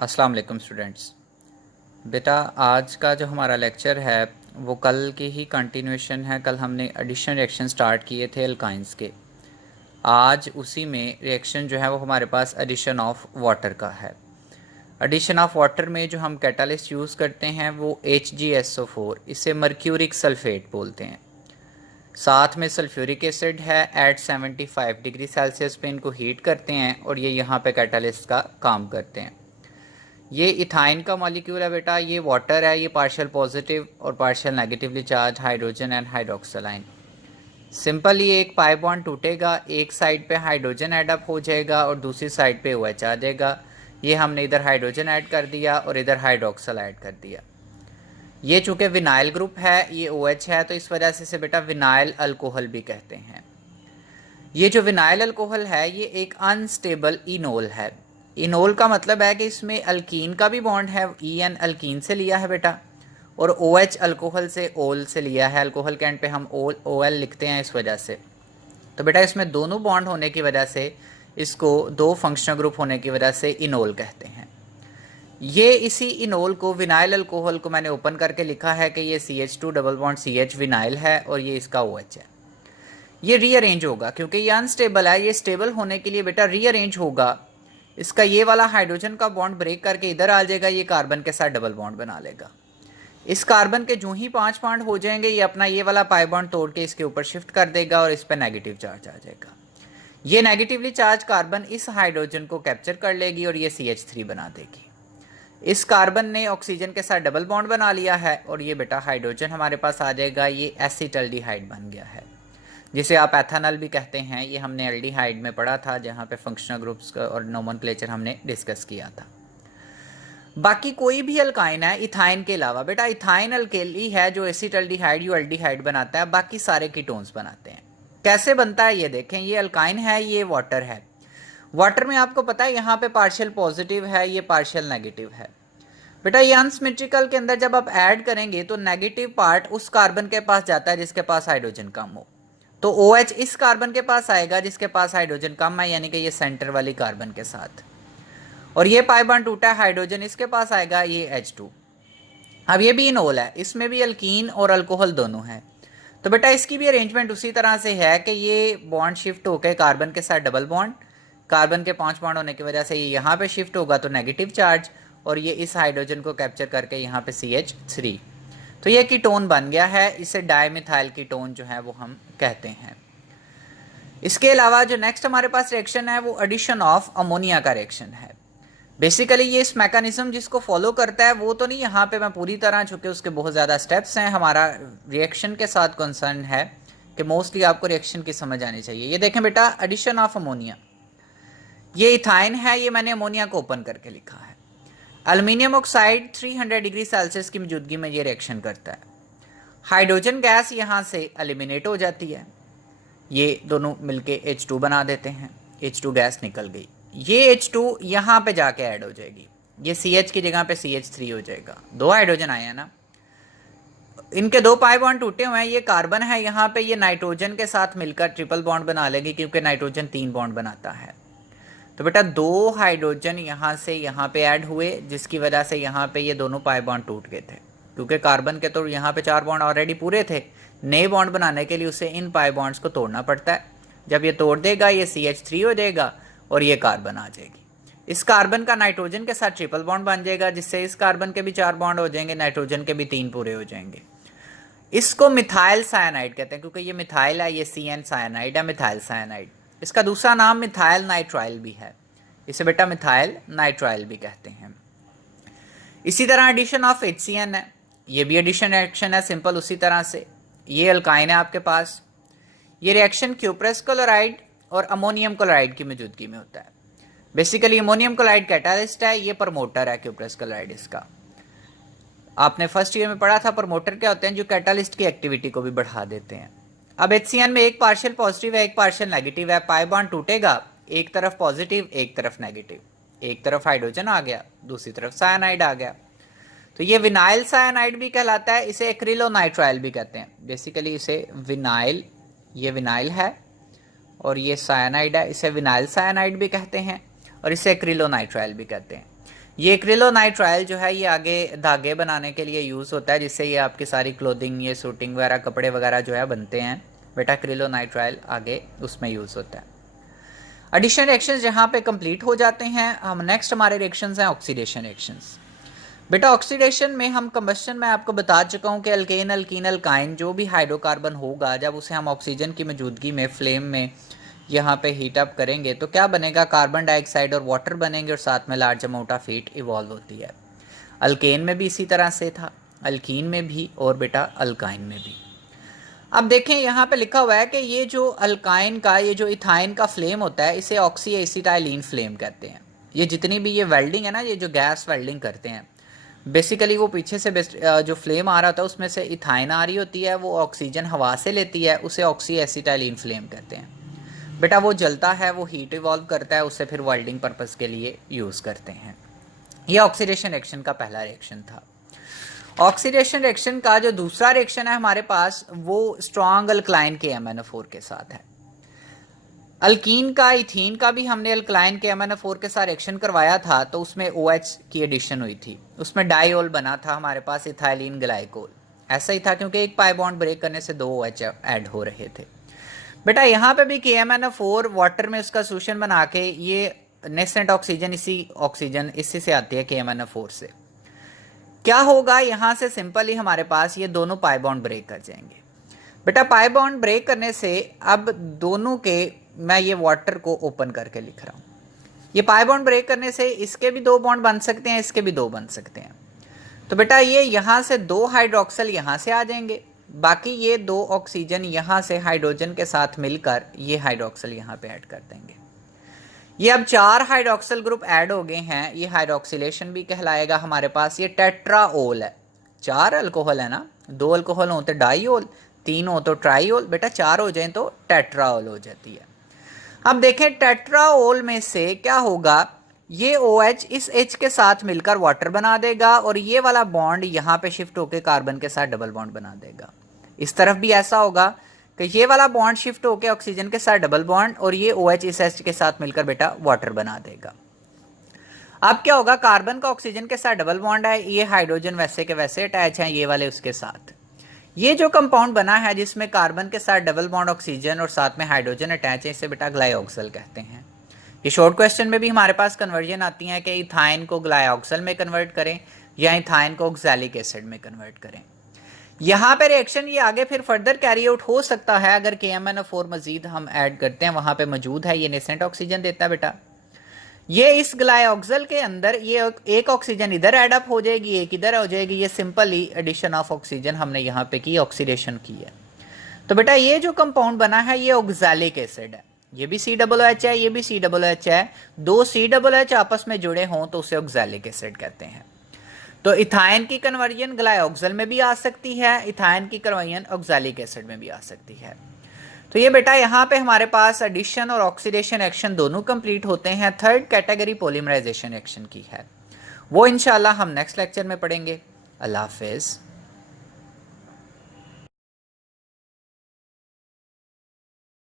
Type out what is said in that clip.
अस्सलाम वालेकुम स्टूडेंट्स। बेटा, आज का जो हमारा लेक्चर है वो कल की ही कंटिन्यूएशन है। कल हमने एडिशन रिएक्शन स्टार्ट किए थे एल्काइंस के। आज उसी में रिएक्शन जो है वो हमारे पास एडिशन ऑफ वाटर का है। एडिशन ऑफ वाटर में जो हम कैटालिस्ट यूज़ करते हैं वो HgSO4, इसे मर्क्यूरिक सल्फेट बोलते हैं। साथ में सल्फ्यूरिक एसिड है। एट 75 डिग्री सेल्सियस पे इनको हीट करते हैं और ये यहाँ पे कैटालिस्ट का काम करते हैं। ये इथाइन का मॉलिक्यूल है बेटा, ये वाटर है, ये पार्शियल पॉजिटिव और partial negatively charge hydrogen and हाइड्रोक्सालाइन। सिंपल ये एक पाई बॉन्ड टूटेगा, एक साइड पे हाइड्रोजन एडअप हो जाएगा और दूसरी साइड पे OH आ जाएगा। ये हमने इधर हाइड्रोजन ऐड कर दिया और इधर हाइड्रोक्सल ऐड कर दिया। ये चूँकि विनाइल ग्रुप है, ये OH है, तो इस वजह से इसे बेटा विनाइल अल्कोहल भी कहते हैं। ये जो विनाइल अल्कोहल है ये एक अनस्टेबल इनोल है। इनोल का मतलब है कि इसमें अल्कीन का भी बॉन्ड है, EN अल्कीन से लिया है बेटा, और OH अल्कोहल से ओल से लिया है। अल्कोहल के एंड पे हम OL लिखते हैं इस वजह से। तो बेटा इसमें दोनों बॉन्ड होने की वजह से इसको दो फंक्शनल ग्रुप होने की वजह से इनोल कहते हैं। ये इसी इनोल को विनाइल अल्कोहल को मैंने ओपन करके लिखा है कि ये CH2 double bond CH vinyl है और ये इसका OH है। ये रीअरेंज होगा क्योंकि ये अनस्टेबल है। ये स्टेबल होने के लिए बेटा रीअरेंज होगा। इसका ये वाला हाइड्रोजन का बॉन्ड ब्रेक करके इधर आ जाएगा, ये कार्बन के साथ डबल बॉन्ड बना लेगा। इस कार्बन के जो ही 5 बॉन्ड हो जाएंगे ये अपना ये वाला पाई बॉन्ड तोड़ के इसके ऊपर शिफ्ट कर देगा और इस पर नेगेटिव चार्ज आ जाएगा। ये नेगेटिवली चार्ज कार्बन इस हाइड्रोजन को कैप्चर कर लेगी और ये CH3 बना देगी। इस कार्बन ने ऑक्सीजन के साथ डबल बॉन्ड बना लिया है और ये बेटा हाइड्रोजन हमारे पास आ जाएगा। ये एसिटल्डिहाइड बन गया है, जिसे आप एथेनॉल भी कहते हैं। ये हमने एल्डिहाइड में पढ़ा था, जहाँ पे फंक्शनल ग्रुप्स का और नोमेनक्लेचर हमने डिस्कस किया था। बाकी कोई भी अल्काइन है इथाइन के अलावा, बेटा इथाइन अल्केली है जो एसिटल्डिहाइड यू एल्डिहाइड बनाता है, बाकी सारे कीटोन्स बनाते हैं। कैसे बनता है ये देखें। ये अल्काइन है, ये वाटर है। वाटर में आपको पता है यहाँ पे पार्शियल पॉजिटिव है, ये पार्शियल नेगेटिव है। बेटा ये अनसिमेट्रिकल के अंदर जब आप ऐड करेंगे तो नेगेटिव पार्ट उस कार्बन के पास जाता है जिसके पास हाइड्रोजन कम हो, तो OH इस कार्बन के पास आएगा जिसके पास हाइड्रोजन कम है, यानी कि ये सेंटर वाली कार्बन के साथ। और ये पाई बॉन्ड टूटा है, हाइड्रोजन इसके पास आएगा, ये H2। अब ये भी इनोल है, इसमें भी अल्कीन और अल्कोहल दोनों हैं। तो बेटा इसकी भी अरेंजमेंट उसी तरह से है कि ये बॉन्ड शिफ्ट होकर कार्बन के साथ डबल बॉन्ड, कार्बन के 5 बॉन्ड होने की वजह से ये यहाँ पे शिफ्ट होगा तो नेगेटिव चार्ज, और ये इस हाइड्रोजन को कैप्चर करके यहाँ पे CH3। तो ये कीटोन बन गया है, इसे डाइमिथाइल कीटोन जो है वो हम कहते हैं। इसके अलावा जो नेक्स्ट हमारे पास रिएक्शन है वो एडिशन ऑफ अमोनिया का रिएक्शन है। बेसिकली ये इस मैकेनिज्म जिसको फॉलो करता है वो तो नहीं यहाँ पे मैं पूरी तरह, चूँकि उसके बहुत ज़्यादा स्टेप्स हैं, हमारा रिएक्शन के साथ कंसर्न है कि मोस्टली आपको रिएक्शन की समझ आनी चाहिए। ये देखें बेटा, एडिशन ऑफ अमोनिया, ये इथाइन है, ये मैंने अमोनिया को ओपन करके लिखा है। एल्युमिनियम ऑक्साइड 300 डिग्री सेल्सियस की मौजूदगी में ये रिएक्शन करता है। हाइड्रोजन गैस यहाँ से एलिमिनेट हो जाती है, ये दोनों मिलके H2 बना देते हैं, H2 गैस निकल गई। ये H2 यहाँ पे जाके ऐड हो जाएगी, ये CH की जगह पे CH3 हो जाएगा। 2 हाइड्रोजन आए हैं ना, इनके 2 पाई बॉन्ड टूटे हुए हैं। ये कार्बन है यहाँ पे, ये नाइट्रोजन के साथ मिलकर ट्रिपल बॉन्ड बना लेगी क्योंकि नाइट्रोजन 3 बॉन्ड बनाता है। तो बेटा 2 हाइड्रोजन यहाँ से यहाँ पे ऐड हुए, जिसकी वजह से यहाँ पे ये दोनों पाई बॉन्ड टूट गए थे, क्योंकि कार्बन के तो यहाँ पे 4 बॉन्ड ऑलरेडी पूरे थे। नए बॉन्ड बनाने के लिए उसे इन पाई बॉन्ड्स को तोड़ना पड़ता है। जब ये तोड़ देगा ये CH3 हो जाएगा और ये कार्बन आ जाएगी। इस कार्बन का नाइट्रोजन के साथ ट्रिपल बॉन्ड बन जाएगा, जिससे इस कार्बन के भी 4 बॉन्ड हो जाएंगे, नाइट्रोजन के भी 3 पूरे हो जाएंगे। इसको मिथाइल साइनाइड कहते हैं, क्योंकि ये मिथाइल है, ये CN साइनाइड है, मिथाइल साइनाइड। इसका दूसरा नाम मिथाइल नाइट्राइल भी है, इसे बेटा मिथाइल नाइट्राइल भी कहते हैं। इसी तरह एडिशन ऑफ HCN है, ये भी एडिशन रिएक्शन है, सिंपल उसी तरह से। ये अल्काइन है आपके पास। ये रिएक्शन क्यूप्रस क्लोराइड और अमोनियम क्लोराइड की मौजूदगी में होता है। बेसिकली अमोनियम क्लोराइड कैटालिस्ट है, ये प्रमोटर है क्यूप्रस क्लोराइड इसका। आपने फर्स्ट ईयर में पढ़ा था प्रमोटर क्या होते हैं, जो कैटालिस्ट की एक्टिविटी को भी बढ़ा देते हैं। अब HCN में एक पार्शियल पॉजिटिव है, एक पार्शियल नेगेटिव है। पाई बॉन्ड टूटेगा, एक तरफ पॉजिटिव एक तरफ नेगेटिव, एक तरफ हाइड्रोजन आ गया दूसरी तरफ साइनाइड आ गया, तो ये विनाइल साइनाइड भी कहलाता है। इसे एक्रिलोनाइट्राइल भी कहते हैं। बेसिकली इसे विनाइल, ये विनाइल है और ये साइनाइड है, इसे विनाइल साइनाइड भी कहते हैं और इसे एक्रिलोनाइट्राइल भी कहते हैं। ये एक्रिलोनाइट्राइल जो है ये आगे धागे बनाने के लिए यूज़ होता है, जिससे ये आपकी सारी क्लोथिंग, ये सूटिंग वगैरह, कपड़े वगैरह जो है बनते हैं। बेटा एक्रिलोनाइट्राइल आगे उसमें यूज़ होता है। एडिशन रिएक्शंस जहाँ पे कंप्लीट हो जाते हैं, हम नेक्स्ट हमारे रिएक्शंस हैं ऑक्सीडेशन रिएक्शंस। बेटा ऑक्सीडेशन में हम कंबस्शन में आपको बता चुका हूँ कि अल्केन, अल्कीन, अल्काइन जो भी हाइड्रोकार्बन होगा, जब उसे हम ऑक्सीजन की मौजूदगी में फ्लेम में यहाँ पे हीट अप करेंगे तो क्या बनेगा, कार्बन डाइऑक्साइड और वाटर बनेंगे और साथ में large amount of heat evolve होती है। अल्केन में भी इसी तरह से था, अल्कीन में भी और बेटा अल्काइन में भी। अब देखें यहाँ पे लिखा हुआ है कि ये जो अल्काइन का, ये जो इथाइन का फ्लेम होता है, इसे ऑक्सी एसिटाइलिन फ्लेम कहते हैं। ये जितनी भी ये वेल्डिंग है ना, ये जो गैस वेल्डिंग करते हैं, बेसिकली वो पीछे से जो फ्लेम आ रहा होता है उसमें से इथाइन आ रही होती है, वो ऑक्सीजन हवा से लेती है, उसे ऑक्सी एसिटाइलिन फ्लेम कहते हैं। बेटा वो जलता है, वो हीट इवॉल्व करता है, उससे फिर वेल्डिंग पर्पज़ के लिए यूज़ करते हैं। यह ऑक्सीडेशन रिएक्शन का पहला रिएक्शन था। ऑक्सीडेशन रिएक्शन का जो दूसरा रिएक्शन है हमारे पास, वो स्ट्रॉन्ग अल्कलाइन के MnO4 के साथ है। अल्कीन का, इथीन का भी हमने अल्कलाइन के MnO4 के साथ रिएक्शन करवाया था, तो उसमें OH की एडिशन हुई थी, उसमें डाइओल बना था हमारे पास इथाइलिन ग्लाइकोल। ऐसा ही था क्योंकि एक पाई बॉन्ड ब्रेक करने से 2 OH ऐड हो रहे थे। बेटा यहाँ पे भी KMnO4 वाटर में उसका सोल्यूशन बना के, ये नेसेंट ऑक्सीजन, इसी से आती है KMnO4 से। क्या होगा यहाँ से, सिंपली हमारे पास ये दोनों पाई बॉन्ड ब्रेक कर जाएंगे। बेटा पाई बॉन्ड ब्रेक करने से अब दोनों के, मैं ये वाटर को ओपन करके लिख रहा हूँ, ये पाई बॉन्ड ब्रेक करने से इसके भी 2 बॉन्ड बन सकते हैं, इसके भी 2 बन सकते हैं। तो बेटा ये यहाँ से 2 हाइड्रोक्सल यहाँ से आ जाएंगे, बाकी ये 2 ऑक्सीजन यहाँ से हाइड्रोजन के साथ मिलकर ये हाइड्रोक्सल यहाँ पे ऐड कर देंगे। ये अब 4 हाइड्रोक्सल ग्रुप ऐड हो गए हैं, ये हाइड्रोक्सिलेशन भी कहलाएगा हमारे पास। ये टेट्राओल है, 4 अल्कोहल है ना, 2 अल्कोहल हो तो डाइओल, 3 हो तो ट्राइओल, बेटा 4 हो जाए तो टेट्राओल हो जाती है। अब देखें टेट्राओल में से क्या होगा, ये OH इस H के साथ मिलकर वाटर बना देगा और ये वाला बॉन्ड यहाँ पे शिफ्ट होकर कार्बन के साथ डबल बॉन्ड बना देगा। इस तरफ भी ऐसा होगा कि ये वाला बॉन्ड शिफ्ट होकर ऑक्सीजन के साथ डबल बॉन्ड और ये OH इस H के साथ मिलकर बेटा वाटर बना देगा। अब क्या होगा, कार्बन का ऑक्सीजन के साथ डबल बॉन्ड है, ये हाइड्रोजन वैसे के वैसे अटैच है ये वाले उसके साथ। ये जो कंपाउंड बना है जिसमें कार्बन के साथ डबल बॉन्ड ऑक्सीजन और साथ में हाइड्रोजन अटैच है, इसे बेटा ग्लाइऑक्सल कहते हैं। ये शॉर्ट क्वेश्चन में भी हमारे पास कन्वर्जन आती है कि इथाइन को ग्लाइऑक्सल में कन्वर्ट करें या इथाइन को ऑक्सैलिक एसिड में कन्वर्ट करें। यहाँ पे रिएक्शन ये आगे फिर फर्दर कैरी आउट हो सकता है अगर KMnO4 मजीद हम ऐड करते हैं, वहाँ पे मौजूद है, ये नेसेंट ऑक्सीजन देता है बेटा। ये इस ग्लाइऑक्सल के अंदर ये एक ऑक्सीजन इधर एडअप हो जाएगी, एक इधर हो जाएगी, ये सिंपली एडिशन ऑफ ऑक्सीजन हमने यहाँ पे की, ऑक्सीडेशन की है। तो बेटा ये जो कंपाउंड बना है ये ऑक्सैलिक एसिड है, ये भी COOH है, ये भी COOH है, 2 COOH आपस में जुड़े हों तो उसे ऑक्सैलिक एसिड कहते हैं। तो इथाइन की कन्वर्जन ग्लाइऑक्सल में भी आ सकती है, इथाइन की कन्वर्जन ऑक्सैलिक एसिड में भी आ सकती है। तो ये बेटा यहाँ पे हमारे पास एडिशन और ऑक्सीडेशन एक्शन दोनों कंप्लीट होते हैं। थर्ड कैटेगरी पॉलीमराइजेशन एक्शन की है, वो इंशाल्लाह हम नेक्स्ट लेक्चर में पढ़ेंगे। अल्लाह हाफिज़।